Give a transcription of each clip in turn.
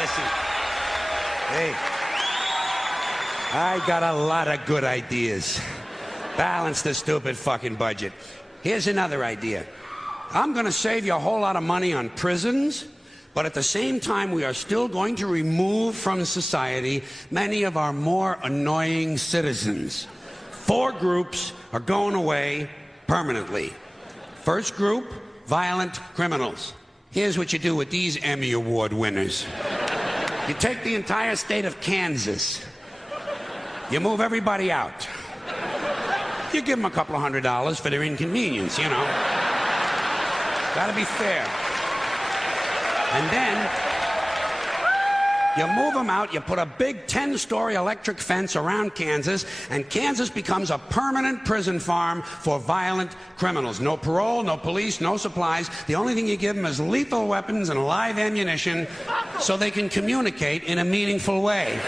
listen. Hey, I got a lot of good ideas. Balance the stupid fucking budget. Here's another idea. I'm gonna save you a whole lot of money on prisons, but at the same time, we are still going to remove from society many of our more annoying citizens. 4 groups are going away permanently. First group, violent criminals. Here's what you do with these Emmy Award winners. You take the entire state of Kansas. You move everybody out. You give them a couple of $100 for their inconvenience, you know. Gotta be fair. And then you move them out, you put a big 10-story electric fence around Kansas, and Kansas becomes a permanent prison farm for violent criminals. No parole, no police, no supplies. The only thing you give them is lethal weapons and live ammunition so they can communicate in a meaningful way.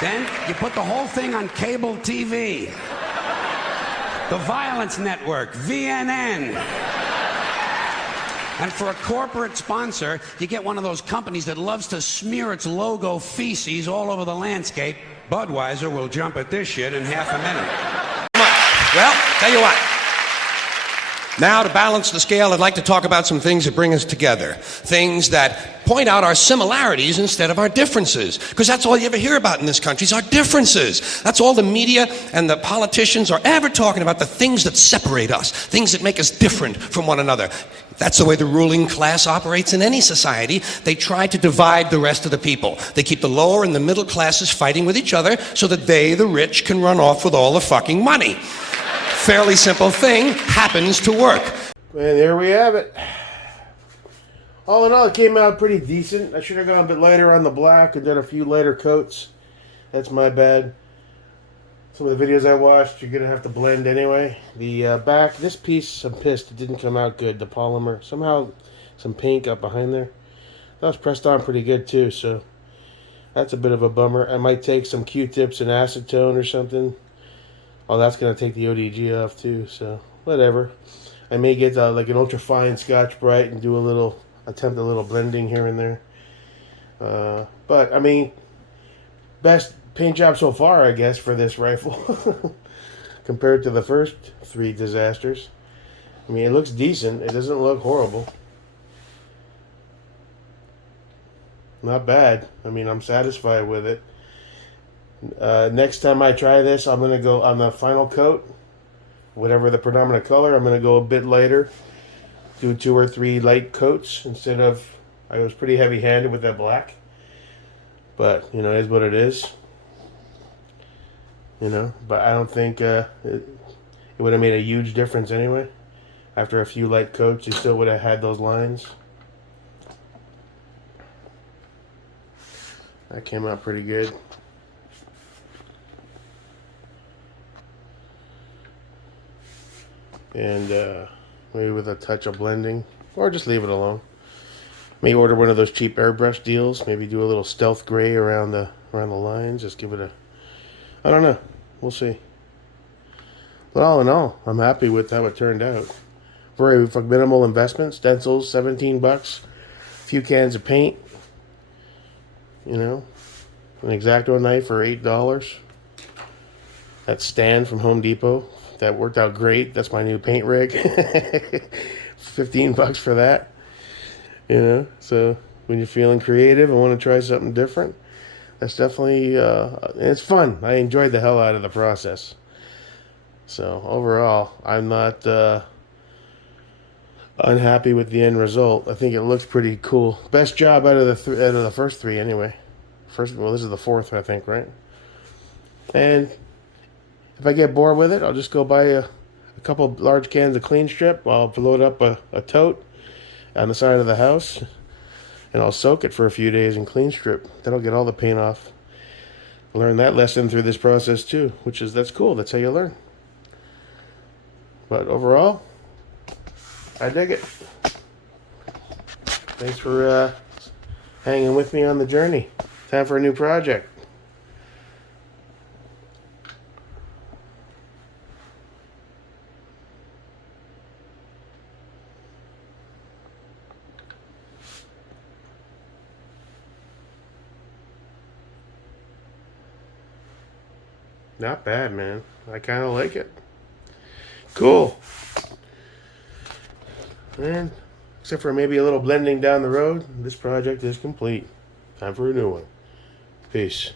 Then you put the whole thing on cable TV. The Violence Network, VNN. And for a corporate sponsor, you get one of those companies that loves to smear its logo feces all over the landscape. Budweiser will jump at this shit in half a minute. Well, tell you what. Now, to balance the scale, I'd like to talk about some things that bring us together. Things that point out our similarities instead of our differences. Because that's all you ever hear about in this country is our differences. That's all the media and the politicians are ever talking about, the things that separate us, things that make us different from one another. That's the way the ruling class operates in any society. They try to divide the rest of the people. They keep the lower and the middle classes fighting with each other so that they, the rich, can run off with all the fucking money. Fairly simple thing, happens to work. And there we have it. All in all, it came out pretty decent. I should have gone a bit lighter on the black and done a few lighter coats. That's my bad. Some of the videos I watched, you're going to have to blend anyway. The back, this piece, I'm pissed. It didn't come out good, the polymer. Somehow, some paint got behind there. That was pressed on pretty good too, so that's a bit of a bummer. I might take some Q-tips and acetone or something. Oh, that's going to take the ODG off too, so whatever. I may get like an ultra-fine Scotch-Brite and do attempt a little blending here and there. But, I mean, best paint job so far, I guess, for this rifle. Compared to the first 3 disasters. I mean, it looks decent. It doesn't look horrible. Not bad. I mean, I'm satisfied with it. Next time I try this, I'm going to go on the final coat. Whatever the predominant color, I'm going to go a bit lighter. Do 2 or 3 light coats instead of... I was pretty heavy-handed with that black. But, you know, it is what it is. You know, but I don't think it would have made a huge difference anyway. After a few light coats, you still would have had those lines. That came out pretty good. And maybe with a touch of blending, or just leave it alone. Maybe order one of those cheap airbrush deals. Maybe do a little stealth gray around the lines. Just give it a... I don't know. We'll see. But all in all, I'm happy with how it turned out. Very minimal investment. Stencils, $17. A few cans of paint. You know. An X-Acto knife for $8. That stand from Home Depot. That worked out great. That's my new paint rig. $15 for that. You know. So when you're feeling creative and want to try something different, that's definitely, it's fun. I enjoyed the hell out of the process. So overall, I'm not unhappy with the end result. I think it looks pretty cool. Best job out of the first 3 anyway. Well, this is the 4th, I think, right? And if I get bored with it, I'll just go buy a couple large cans of clean strip. I'll load up a tote on the side of the house. And I'll soak it for a few days in clean strip. That'll get all the paint off. Learn that lesson through this process too, that's cool. That's how you learn. But overall, I dig it. Thanks for hanging with me on the journey. Time for a new project. Not bad, man. I kind of like it. Cool. And except for maybe a little blending down the road, this project is complete. Time for a new one. Peace.